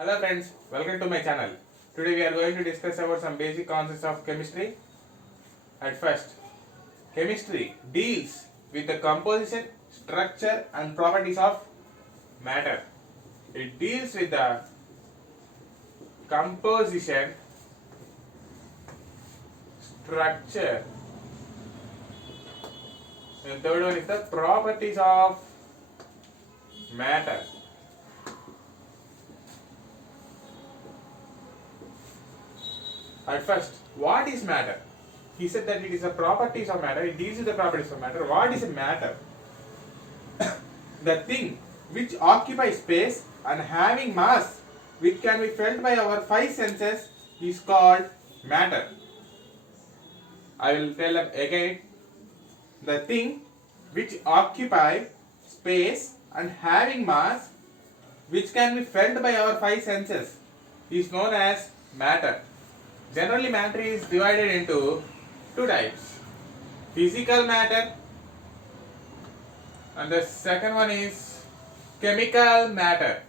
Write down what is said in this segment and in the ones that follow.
Hello friends, welcome to my channel. Today we are going to discuss about some basic concepts of chemistry. At first, chemistry deals with the composition, structure and properties of matter. It deals with the composition, structure. The third one is the properties of matter. At first, what is matter? He said that it is the properties of matter. It deals with the properties of matter. What is matter? The thing which occupies space and having mass which can be felt by our five senses is called matter. I will tell again. The thing which occupies space and having mass which can be felt by our five senses is known as matter. Generally, matter is divided into two types: physical matter, and the second one is chemical matter.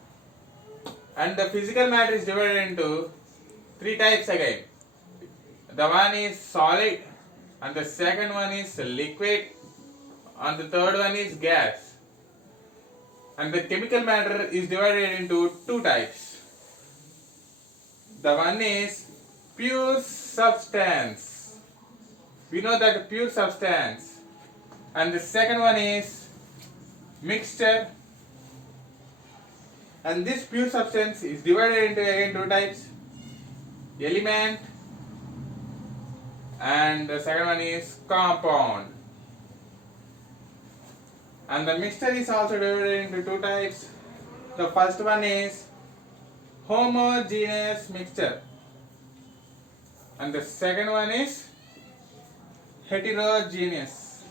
And the physical matter is divided into three types again. The one is solid, and the second one is liquid, and the third one is gas. And the chemical matter is divided into two types. The one is pure substance. We know that pure substance. And the second one is mixture. And this pure substance is divided into again two types: element, and the second one is compound. And the mixture is also divided into two types. The first one is homogeneous mixture, and the second one is heterogeneous.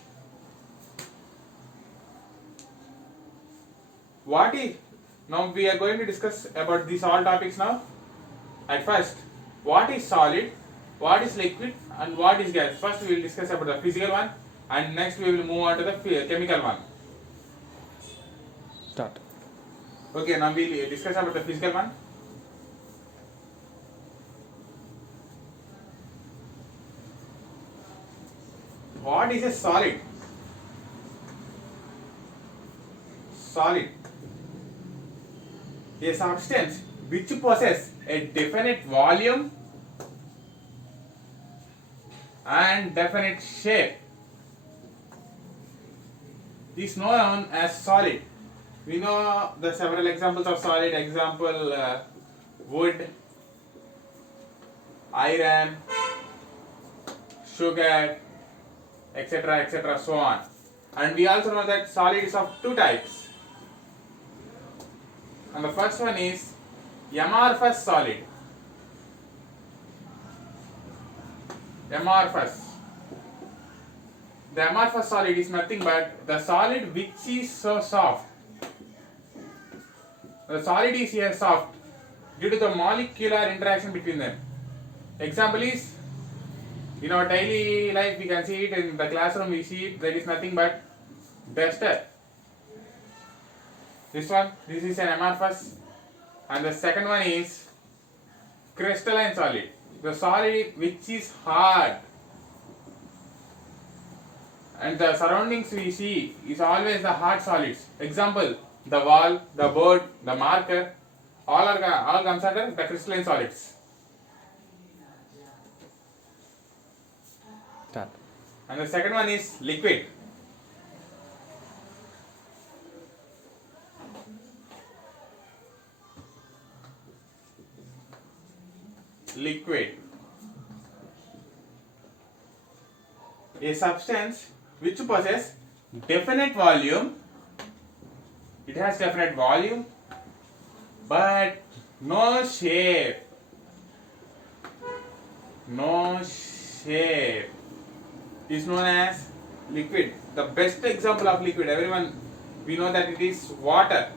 Now we are going to discuss about these all topics now. At first, what is solid, what is liquid, and what is gas? First we will discuss about the physical one, and next we will move on to the chemical one. Start. Okay, now we will discuss about the physical one. What is a solid? Solid, a substance which possesses a definite volume and definite shape is known as solid. We know the several examples of solid. Example: wood, iron, sugar, etc., etc., so on. And we also know that solid is of two types. And the first one is amorphous solid. Amorphous. The amorphous solid is nothing but the solid which is so soft. The solid is here soft due to the molecular interaction between them. Example is, in our daily life we can see it, in the classroom we see it, that is nothing but duster. This is an amorphous. And the second one is crystalline solid. The solid which is hard, and the surroundings we see is always the hard solids. Example: the wall, the board, the marker, all comes under the crystalline solids. Start. And the second one is liquid. Liquid, a substance which possesses definite volume. It has definite volume but no shape. No shape is known as liquid. The best example of liquid, everyone, we know that it is water.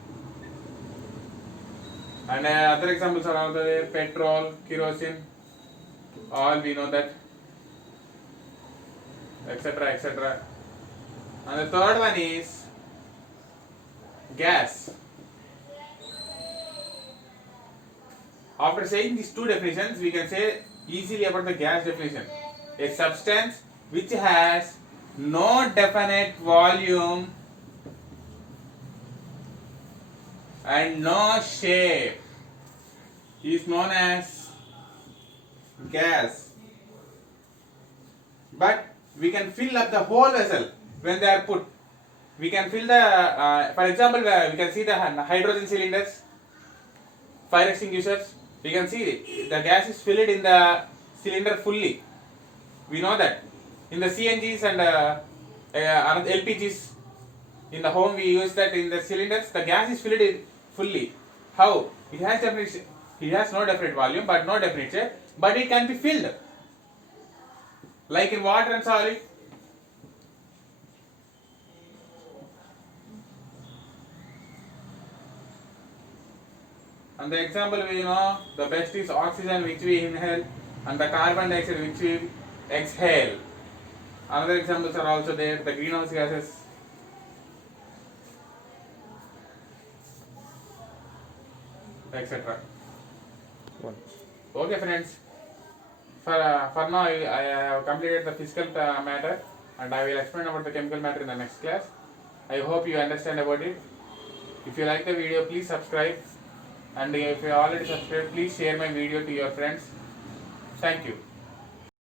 And other examples are out there: petrol, kerosene, all we know that, etc., etc. And the third one is gas. After saying these two definitions, we can say easily about the gas definition. A substance which has no definite volume and no shape is known as gas. But we can fill up the whole vessel when they are put. We can fill the, for example, we can see the hydrogen cylinders, fire extinguishers. We can see the gas is filled in the cylinder fully. We know that. In the CNGs and LPGs, in the home we use that in the cylinders, the gas is filled in fully. How? It has definite, it has no definite volume but no definite shape, but it can be filled. Like in water and solid. And the example we know, the best is oxygen which we inhale and the carbon dioxide which we exhale. Another examples are also there, the greenhouse gases. Etc. Okay friends, for now I have completed the physical matter and I will explain about the chemical matter in the next class. I hope you understand about it. If you like the video, please subscribe, and if you already subscribed, please share my video to your friends. Thank you.